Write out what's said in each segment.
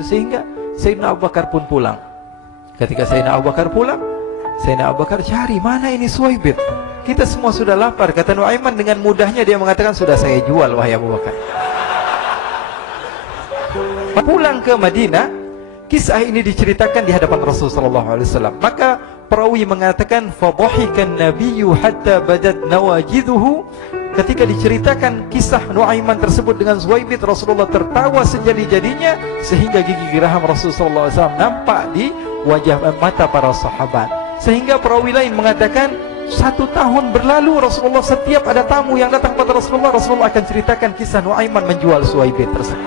itu. Sehingga Sayyidina Abu Bakar pun pulang. Ketika Sayyidina Abu Bakar pulang, Sayyidina Abu Bakar cari, mana ini Suwaibit? Kita semua sudah lapar. Kata Nuaiman dengan mudahnya dia mengatakan, sudah saya jual wahai Abu Bakar. Pulang ke Madinah, kisah ini diceritakan di hadapan Rasulullah SAW. Maka perawi mengatakan, fadhahikan nabiyyu hatta badat nawajiduhu. Ketika diceritakan kisah Nuaiman tersebut dengan Suwaibit, Rasulullah tertawa sejadi-jadinya sehingga gigi geraham Rasulullah SAW nampak di wajah mata para sahabat. Sehingga perawi lain mengatakan, 1 tahun berlalu Rasulullah setiap ada tamu yang datang pada Rasulullah, Rasulullah akan ceritakan kisah Nuaiman menjual Suwaibit tersebut.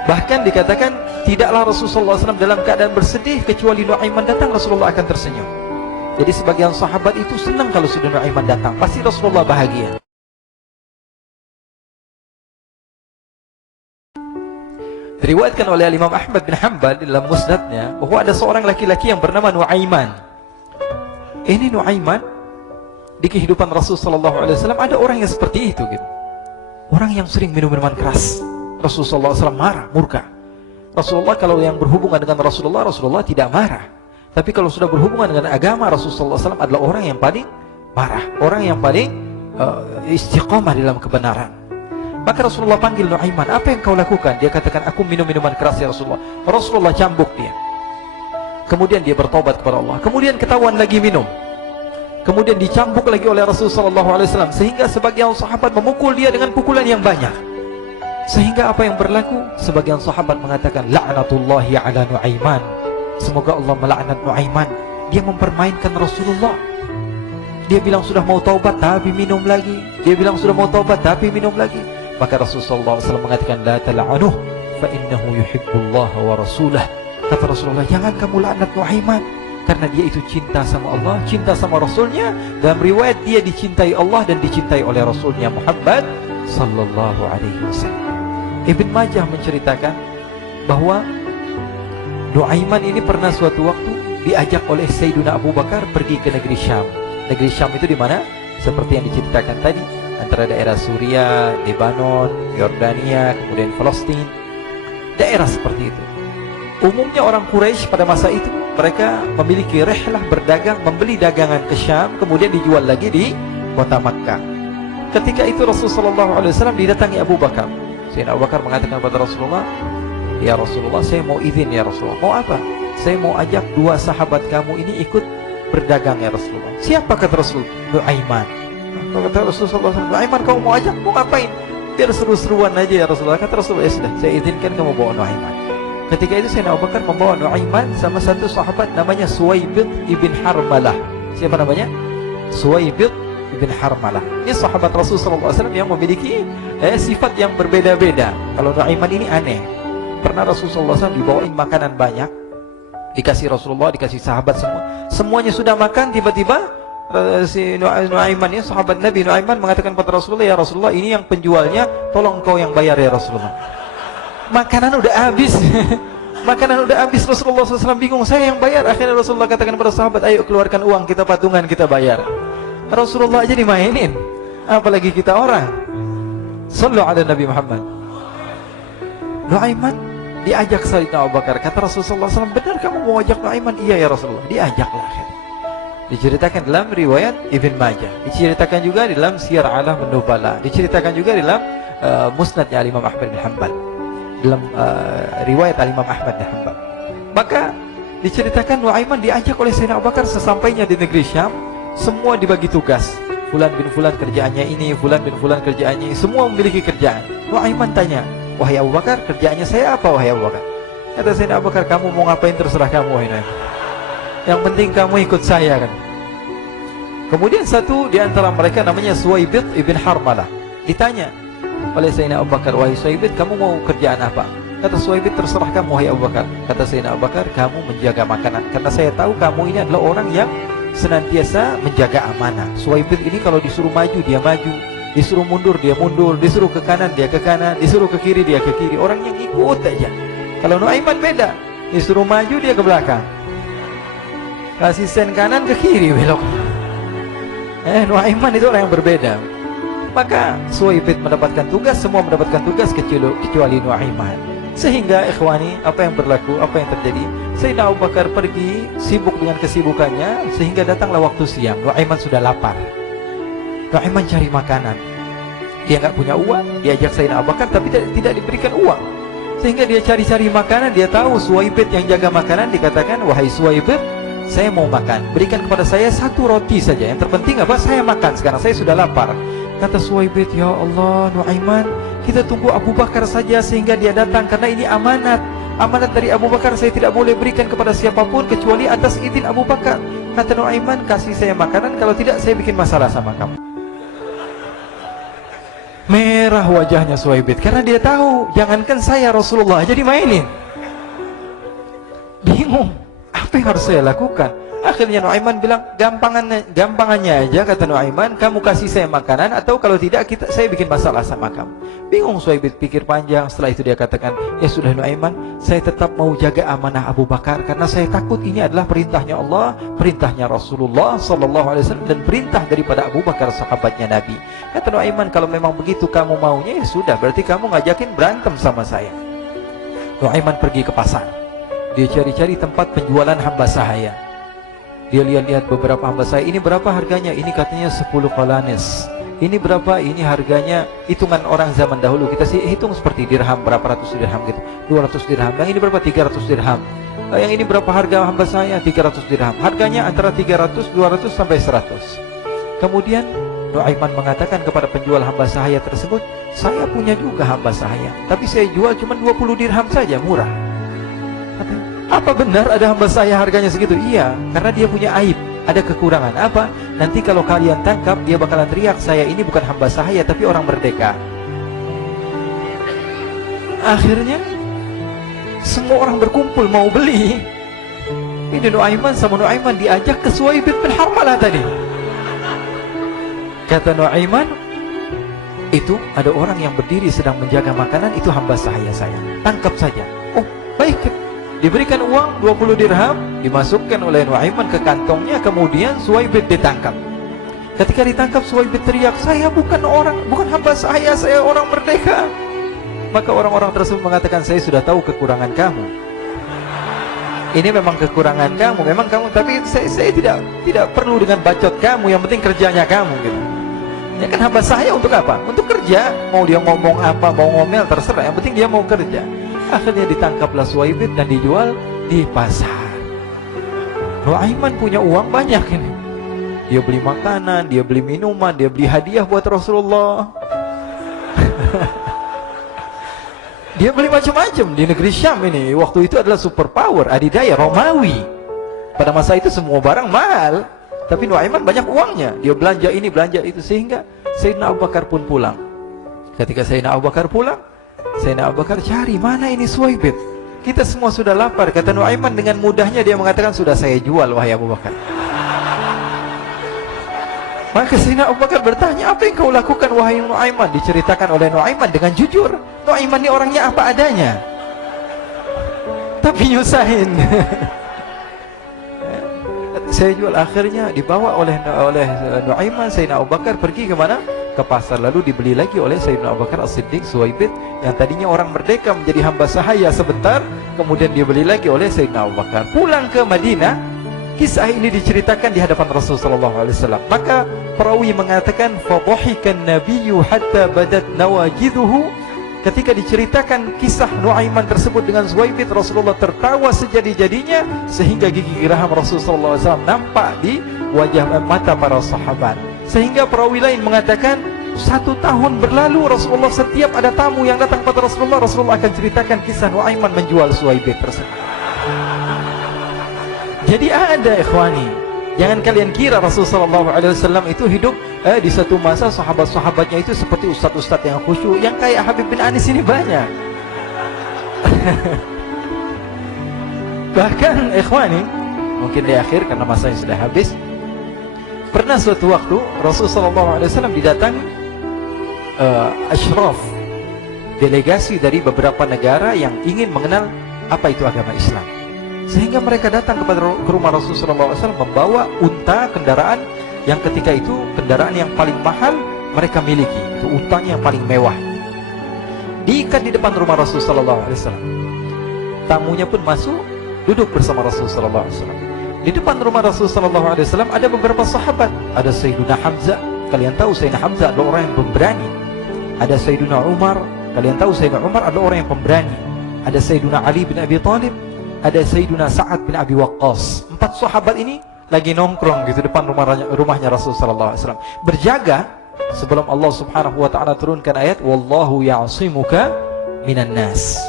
Bahkan dikatakan tidaklah Rasulullah SAW dalam keadaan bersedih kecuali Nuaiman datang, Rasulullah akan tersenyum. Jadi sebagian sahabat itu senang kalau sudah Nuaiman datang, pasti Rasulullah bahagia. Diriwayatkan oleh Imam Ahmad bin Hanbal dalam musnadnya bahwa ada seorang laki-laki yang bernama Nuaiman. Ini Nuaiman di kehidupan Rasulullah SAW ada orang yang seperti itu gitu. Orang yang sering minum minuman keras. Rasulullah SAW marah, murka. Rasulullah kalau yang berhubungan dengan Rasulullah, Rasulullah tidak marah. Tapi kalau sudah berhubungan dengan agama, Rasulullah SAW adalah orang yang paling marah, orang yang paling istiqamah dalam kebenaran. Maka Rasulullah panggil Nuaiman, apa yang kau lakukan? Dia katakan, aku minum minuman keras ya Rasulullah. Rasulullah cambuk dia. Kemudian dia bertobat kepada Allah. Kemudian ketahuan lagi minum. Kemudian dicambuk lagi oleh Rasulullah SAW. Sehingga sebagian sahabat memukul dia dengan pukulan yang banyak. Sehingga apa yang berlaku? Sebagian sahabat mengatakan, la'natullahi ala Nuaiman. Semoga Allah melaknat Nuaiman. Dia mempermainkan Rasulullah. Dia bilang sudah mau taubat tapi minum lagi. Dia bilang sudah mau taubat tapi minum lagi. Maka Rasulullah SAW mengatakan, la tal'anuh fa innahu yuhibbullah wa rasulah. Kata Rasulullah, jangan kamu laknat Nuaiman, karena dia itu cinta sama Allah, cinta sama Rasulnya. Dalam riwayat dia dicintai Allah dan dicintai oleh Rasulnya Muhammad sallallahu alaihi wasallam. Ibn Majah menceritakan bahwa Nuaiman ini pernah suatu waktu diajak oleh Sayyidina Abu Bakar pergi ke negeri Syam. Negeri Syam itu di mana? Seperti yang diceritakan tadi, antara daerah Suriah, Lebanon, Yordania, kemudian Palestina. Daerah seperti itu. Umumnya orang Quraisy pada masa itu mereka memiliki rihlah berdagang, membeli dagangan ke Syam, kemudian dijual lagi di kota Makkah. Ketika itu Rasulullah SAW didatangi Abu Bakar. Sayyidina Abu Bakar mengatakan kepada Rasulullah, ya Rasulullah, saya mau izin ya Rasulullah. Mau apa? Saya mau ajak 2 sahabat kamu ini ikut berdagang ya Rasulullah. Siapa kata Rasul? Nuaiman. Kata Rasulullah SAW, Nuaiman kamu mau ajak? Mau ngapain? Biar seru-seruan aja ya Rasulullah. Kata Rasulullah, ya sudah, saya izinkan kamu bawa Nuaiman. Ketika itu Sayyidina Abu Bakar membawa Nuaiman sama satu sahabat namanya Suwaibit ibn Harmalah. Siapa namanya? Suwaibit ibn Harmalah. Ini sahabat Rasulullah SAW yang memiliki sifat yang berbeda-beda. Kalau Nuaiman ini aneh. Pernah Rasulullah SAW dibawain makanan banyak, dikasih Rasulullah, dikasih sahabat semua. Semuanya sudah makan, tiba-tiba si Nuaiman ini, sahabat Nabi Nuaiman mengatakan kepada Rasulullah, ya Rasulullah, ini yang penjualnya, tolong kau yang bayar ya Rasulullah. Makanan udah habis. Makanan udah habis, Rasulullah SAW bingung, saya yang bayar. Akhirnya Rasulullah katakan kepada sahabat, ayo keluarkan uang, kita patungan, kita bayar. Rasulullah aja dimainin, apalagi kita orang. Sallu ala Nabi Muhammad. Nuaiman diajak Sayyidina Abu Bakar. Kata Rasulullah SAW, benar kamu mau ajak Nuaiman? Iya ya Rasulullah. Diajaklah akhirnya. Diceritakan dalam riwayat Ibn Majah, diceritakan juga dalam Siyar A'lam An-Nubala, diceritakan juga dalam musnadnya Imam Ahmad bin Hanbal, dalam riwayat Imam Ahmad bin Hanbal. Maka diceritakan Nuaiman diajak oleh Sayyidina Abu Bakar. Sesampainya di negeri Syam, semua dibagi tugas. Fulan bin Fulan kerjaannya ini, Fulan bin Fulan kerjaannya ini, semua memiliki kerjaan. Nuaiman tanya, wahai Abu Bakar, kerjaannya saya apa wahai Abu Bakar? Kata Sayyidina Abu Bakar, kamu mau ngapain terserah kamu wahai Nuaiman. Yang penting kamu ikut saya kan. Kemudian satu di antara mereka namanya Suwaibit ibn Harmalah. Ditanya oleh Sayyidina Abu Bakar, wahai Suwaibit, kamu mau kerjaan apa? Kata Suwaibit, terserah kamu wahai Abu Bakar. Kata Sayyidina Abu Bakar, kamu menjaga makanan, karena saya tahu kamu ini adalah orang yang senantiasa menjaga amanah. Suwaibit ini kalau disuruh maju dia maju, disuruh mundur dia mundur, disuruh ke kanan dia ke kanan, disuruh ke kiri dia ke kiri. Orang yang ikut aja. Kalau Nuaiman beda, disuruh maju dia ke belakang, kasih sen kanan ke kiri belok. Nuaiman itu orang yang berbeda. Maka Suwaibit mendapatkan tugas, semua mendapatkan tugas kecuali Nuaiman. Sehingga ikhwani, apa yang berlaku, apa yang terjadi, Sayyidina Abu Bakar pergi sibuk dengan kesibukannya, sehingga datanglah waktu siang. Nu'aiman sudah lapar. Nu'aiman cari makanan. Dia nggak punya uang, diajak Sayyidina Abu Bakar tapi tidak diberikan uang. Sehingga dia cari-cari makanan. Dia tahu Suwaibit yang jaga makanan, dikatakan, wahai Suwaibit, saya mau makan, berikan kepada saya satu roti saja. Yang terpenting apa? Saya makan sekarang, saya sudah lapar. Kata Suwaibit, ya Allah, Nu'aiman, kita tunggu Abu Bakar saja sehingga dia datang, karena ini amanat. Amanat dari Abu Bakar, saya tidak boleh berikan kepada siapapun kecuali atas izin Abu Bakar. Kata Nu'aiman, kasih saya makanan, kalau tidak saya bikin masalah sama kamu. Merah wajahnya Suwaibit, karena dia tahu, jangankan saya, Rasulullah jadi mainin. Bingung, apa yang harus saya lakukan? Akhirnya Nu'aiman bilang, gampangannya aja, kata Nu'aiman, kamu kasih saya makanan, atau kalau tidak saya bikin masalah sama kamu. Bingung Suwaibit, pikir panjang. Setelah itu dia katakan, ya sudah Nu'aiman, saya tetap mau jaga amanah Abu Bakar, karena saya takut ini adalah perintahnya Allah, perintahnya Rasulullah SAW, dan perintah daripada Abu Bakar, sahabatnya Nabi. Kata Nu'aiman, kalau memang begitu kamu maunya, ya sudah, berarti kamu ngajakin berantem sama saya. Nu'aiman pergi ke pasar. Dia cari-cari tempat penjualan hamba sahaya. Dia lihat-lihat beberapa hamba sahaya. Ini berapa harganya? Ini katanya 10 qalanis. Ini berapa? Ini harganya, hitungan orang zaman dahulu. Kita sih hitung seperti dirham, berapa ratus dirham gitu. 200 dirham. Yang ini berapa? 300 dirham. Yang ini berapa harga hamba sahaya? 300 dirham. Harganya antara 300, 200 sampai 100. Kemudian Nu'aiman mengatakan kepada penjual hamba sahaya tersebut, saya punya juga hamba sahaya, tapi saya jual cuma 20 dirham saja, murah. Apa benar ada hamba saya harganya segitu? Iya, karena dia punya aib, ada kekurangan. Apa? Nanti kalau kalian tangkap, dia bakalan teriak, saya ini bukan hamba sahaya tapi orang merdeka. Akhirnya semua orang berkumpul mau beli. Ini Nu'aiman sama Nu'aiman diajak ke Suwaibit bin Harmalah tadi. Kata Nu'aiman, itu ada orang yang berdiri sedang menjaga makanan, itu hamba sahaya saya, tangkap saja. Oh baik. Diberikan uang 20 dirham, dimasukkan oleh Nu'aiman ke kantongnya, kemudian Suwaibit ditangkap. Ketika ditangkap, Suwaibit teriak, saya bukan hamba saya orang merdeka. Maka orang-orang tersebut mengatakan, saya sudah tahu kekurangan kamu. Ini memang kekurangan kamu, memang kamu, tapi saya tidak perlu dengan bacot kamu, yang penting kerjanya kamu gitu. Ya kan hamba saya untuk apa? Untuk kerja, mau dia ngomong apa, mau ngomel terserah, yang penting dia mau kerja. Akhirnya ditangkaplah Suwaibit dan dijual di pasar. Nu'aiman punya uang banyak ini. Dia beli makanan, dia beli minuman, dia beli hadiah buat Rasulullah. Dia beli macam-macam di negeri Syam ini. Waktu itu adalah superpower, adidaya, Romawi. Pada masa itu semua barang mahal, tapi Nu'aiman banyak uangnya. Dia belanja ini, belanja itu, sehingga Sayyidina Abu Bakar pun pulang. Ketika Sayyidina Abu Bakar pulang, Sayyidina Abu Bakar cari, mana ini Suwaibit? Kita semua sudah lapar. Kata Nu'aiman dengan mudahnya dia mengatakan, sudah saya jual wahai Abu Bakar. Maka Sayyidina Abu Bakar bertanya, apa yang kau lakukan wahai Nu'aiman? Diceritakan oleh Nu'aiman dengan jujur. Nu'aiman ini orangnya apa adanya, tapi nyusahin. Saya jual. Akhirnya dibawa oleh Nu'aiman, Sayyidina Abu Bakar pergi ke mana? Ke pasar. Lalu dibeli lagi oleh Sayyidina Abu Bakar As-Siddiq, Suwaibit yang tadinya orang merdeka menjadi hamba sahaya sebentar, kemudian dia beli lagi oleh Sayyidina Abu Bakar. Pulang ke Madinah, kisah ini diceritakan di hadapan Rasulullah SAW. Maka perawi mengatakan, fadhahikan nabiyyu hatta badat nawajiduhu. Ketika diceritakan kisah Nu'aiman tersebut dengan Suwaibit, Rasulullah tertawa sejadi-jadinya sehingga gigi geraham Rasulullah SAW nampak di wajah mata para sahabat. Sehingga perawi lain mengatakan, 1 tahun berlalu Rasulullah setiap ada tamu yang datang pada Rasulullah akan ceritakan kisah Nu'aiman menjual Suwaibit tersebut. Jadi ada ikhwani, jangan kalian kira Rasulullah SAW itu hidup di satu masa sahabat-sahabatnya itu seperti ustadz-ustadz yang khusyuk, yang kayak Habib bin Anis ini banyak. Bahkan ikhwani, mungkin di akhir karena masanya sudah habis, pernah suatu waktu Rasulullah SAW didatangi asyraf, delegasi dari beberapa negara yang ingin mengenal apa itu agama Islam. Sehingga mereka datang ke rumah Rasulullah SAW membawa unta, kendaraan yang ketika itu kendaraan yang paling mahal mereka miliki. Itu untanya yang paling mewah. Diikat di depan rumah Rasulullah SAW. tamunya pun masuk, duduk bersama Rasulullah SAW. Di depan rumah Rasulullah SAW ada beberapa sahabat. Ada Sayyiduna Hamzah. Kalian tahu Sayyidina Hamzah adalah orang yang pemberani. Ada Sayyiduna Umar. Kalian tahu Sayyidina Umar adalah orang yang pemberani. Ada Sayyiduna Ali bin Abi Thalib. Ada Sayyiduna Sa'ad bin Abi Waqqas. 4 sahabat ini lagi nongkrong gitu depan rumahnya Rasulullah SAW, berjaga sebelum Allah Subhanahu wa taala turunkan ayat wallahu ya'simuka minan nas.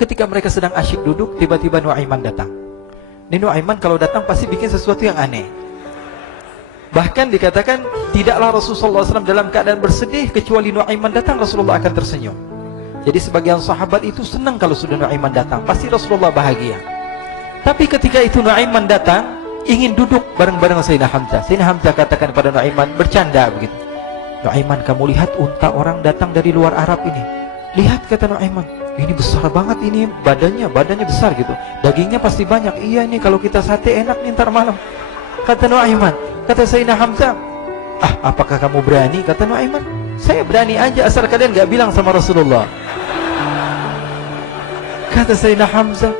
Ketika mereka sedang asyik duduk, tiba-tiba Nuaiman datang. Ini Nuaiman kalau datang pasti bikin sesuatu yang aneh. Bahkan dikatakan tidaklah Rasulullah SAW dalam keadaan bersedih, kecuali Nuaiman datang Rasulullah akan tersenyum. Jadi sebagian sahabat itu senang kalau sudah Nuaiman datang, pasti Rasulullah bahagia. Tapi ketika itu Nuaiman datang, ingin duduk bareng-bareng Sayyidina Hamzah. Sayyidina Hamzah katakan kepada Nuaiman, bercanda begitu. Nuaiman, kamu lihat unta orang datang dari luar Arab ini. Lihat, kata Nuaiman, ini besar banget ini, badannya besar gitu. Dagingnya pasti banyak. Iya, ini kalau kita sate enak nih ntar malam. Kata Nuaiman. Kata Sayyidina Hamzah, apakah kamu berani? Kata Nuaiman, saya berani aja asal kalian gak bilang sama Rasulullah. Kata Sayyidina Hamzah,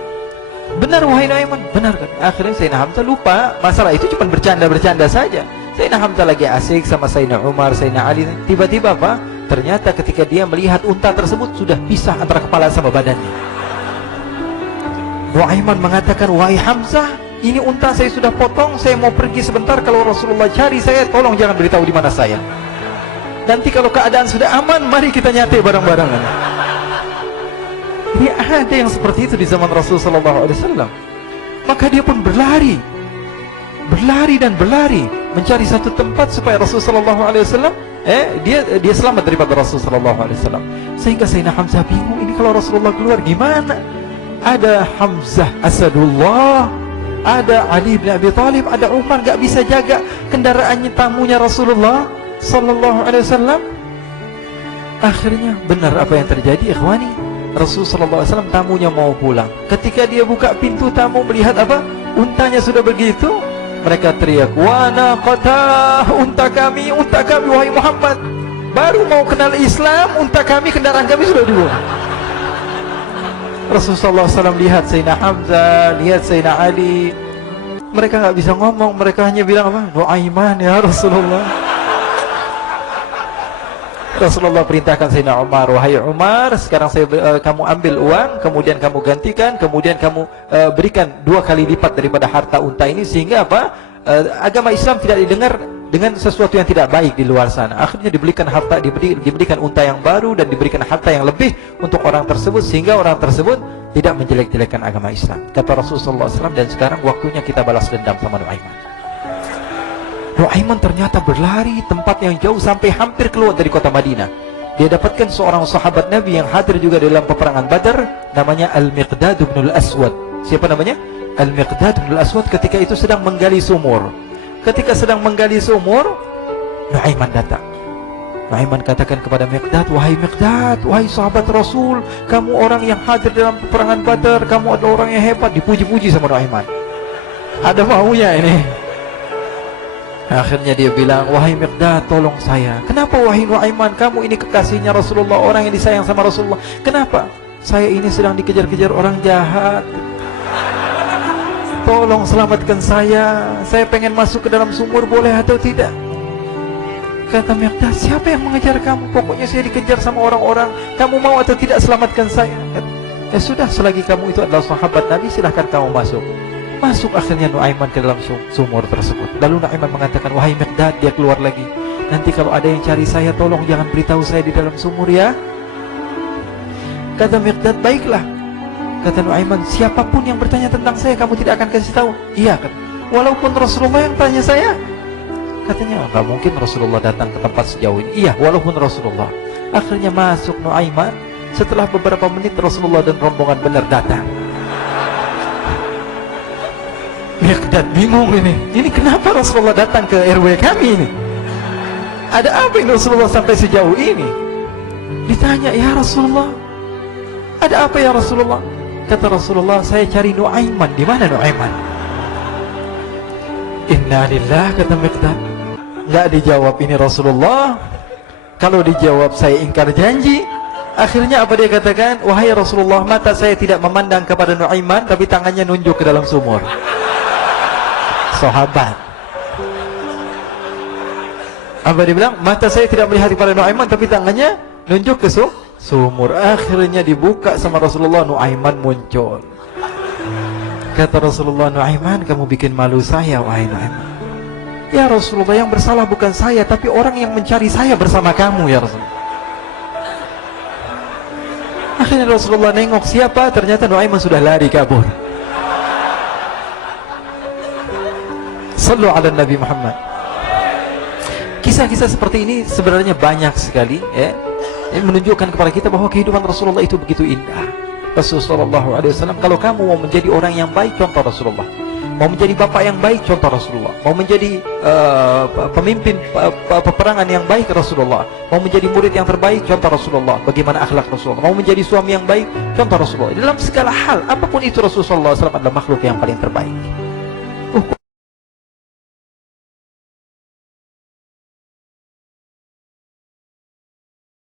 benar wahai Nuaiman, benar kan? Akhirnya Sayyidina Hamzah lupa masalah itu, cuma bercanda-bercanda saja. Sayyidina Hamzah lagi asik sama Sayyidina Umar, Sayyidina Ali. Tiba-tiba apa? Ternyata ketika dia melihat unta tersebut sudah pisah antara kepala sama badannya. Nuaiman mengatakan, wahai Hamzah, ini unta saya sudah potong, saya mau pergi sebentar. Kalau Rasulullah cari saya, tolong jangan beritahu di mana saya. Nanti kalau keadaan sudah aman, mari kita nyate bareng-barengan. Ini ada yang seperti itu di zaman Rasulullah SAW. Maka dia pun berlari dan berlari mencari satu tempat supaya Rasulullah SAW dia selamat daripada Rasulullah SAW. Sehingga Sayyidina Hamzah bingung, ini kalau Rasulullah keluar gimana? Ada Hamzah Asadullah, ada Ali bin Abi Thalib, ada Umar, gak bisa jaga kendaraannya tamunya Rasulullah Sallallahu Alaihi Wasallam. Akhirnya benar apa yang terjadi, ikhwani. Rasulullah SAW tamunya mau pulang. Ketika dia buka pintu, tamu melihat apa? Untanya sudah begitu. Mereka teriak, wana kota, unta kami wahai Muhammad. Baru mau kenal Islam, unta kami, kendaraan kami sudah dibuang. Rasulullah SAW lihat Sayyidina Hamzah, lihat Sayyidina Ali. Mereka gak bisa ngomong, mereka hanya bilang apa? Nuaiman ya Rasulullah. Rasulullah perintahkan Sayyidina Umar, wahai Umar, sekarang kamu ambil uang, kemudian kamu gantikan, kemudian kamu berikan 2 kali lipat daripada harta unta ini, sehingga apa? Agama Islam tidak didengar dengan sesuatu yang tidak baik di luar sana. Akhirnya diberikan harta, diberikan unta yang baru dan diberikan harta yang lebih untuk orang tersebut, sehingga orang tersebut tidak menjelek-jelekan agama Islam. Kata Rasulullah SAW, dan sekarang waktunya kita balas dendam sama Nuaiman. Nuaiman ternyata berlari tempat yang jauh sampai hampir keluar dari kota Madinah. Dia dapatkan seorang sahabat Nabi yang hadir juga dalam peperangan Badar, namanya Al-Miqdad bin Al-Aswad. Siapa namanya? Al-Miqdad bin Al-Aswad ketika itu sedang menggali sumur. Ketika sedang menggali sumur, Nuaiman datang. Nuaiman katakan kepada Miqdad, wahai Miqdad, wahai sahabat Rasul, kamu orang yang hadir dalam peperangan Badar, kamu adalah orang yang hebat. Dipuji-puji sama Nuaiman. Ada maunya ini. Akhirnya dia bilang, wahai Miqdad, tolong saya. Kenapa wahai Nuaiman, kamu ini kekasihnya Rasulullah, orang yang disayang sama Rasulullah. Kenapa? Saya ini sedang dikejar-kejar orang jahat. Tolong selamatkan saya. Saya pengen masuk ke dalam sumur, boleh atau tidak? Kata Miqdad, siapa yang mengejar kamu? Pokoknya saya dikejar sama orang-orang. Kamu mau atau tidak selamatkan saya? Ya sudah, selagi kamu itu adalah sahabat Nabi, silahkan kamu masuk. Masuk akhirnya Nuaiman ke dalam sumur tersebut. Lalu Nuaiman mengatakan, wahai Miqdad, dia keluar lagi. Nanti kalau ada yang cari saya, tolong jangan beritahu saya di dalam sumur ya. Kata Miqdad, baiklah. Kata Nuaiman, siapapun yang bertanya tentang saya, kamu tidak akan kasih tahu? Iya, kan? Walaupun Rasulullah yang tanya saya. Katanya, enggak mungkin Rasulullah datang ke tempat sejauh ini. Iya, walaupun Rasulullah. Akhirnya masuk Nuaiman. Setelah beberapa menit, Rasulullah dan rombongan benar datang. Miqdad bingung ini. Ini kenapa Rasulullah datang ke RW kami ini? Ada apa ini Rasulullah sampai sejauh ini? Ditanya, ya Rasulullah, ada apa ya Rasulullah? Kata Rasulullah, saya cari Nuaiman. Di mana Nuaiman? Inna lillah, kata Miqdad. Enggak dijawab ini Rasulullah. Kalau dijawab saya ingkar janji. Akhirnya apa dia katakan? Wahai Rasulullah, mata saya tidak memandang kepada Nuaiman, tapi tangannya nunjuk ke dalam sumur. Sahabat. Apa dia bilang? Mata saya tidak melihat kepada Nuaiman, tapi tangannya nunjuk ke sumur. Akhirnya dibuka sama Rasulullah, Nuaiman muncul. Kata Rasulullah, Nuaiman, kamu bikin malu saya, wahai Nuaiman. Ya Rasulullah, yang bersalah bukan saya, tapi orang yang mencari saya bersama kamu, ya Rasulullah. Akhirnya Rasulullah nengok siapa, ternyata Nuaiman sudah lari kabur. Sallu ala Nabi Muhammad. Kisah-kisah seperti ini sebenarnya banyak sekali, ya. Ini menunjukkan kepada kita bahwa kehidupan Rasulullah itu begitu indah. Rasulullah SAW, kalau kamu mau menjadi orang yang baik, contoh Rasulullah. Mau menjadi bapak yang baik, contoh Rasulullah. Mau menjadi pemimpin peperangan yang baik, Rasulullah. Mau menjadi murid yang terbaik, contoh Rasulullah. Bagaimana akhlak Rasulullah. Mau menjadi suami yang baik, contoh Rasulullah. Dalam segala hal, apapun itu, Rasulullah SAW adalah makhluk yang paling terbaik.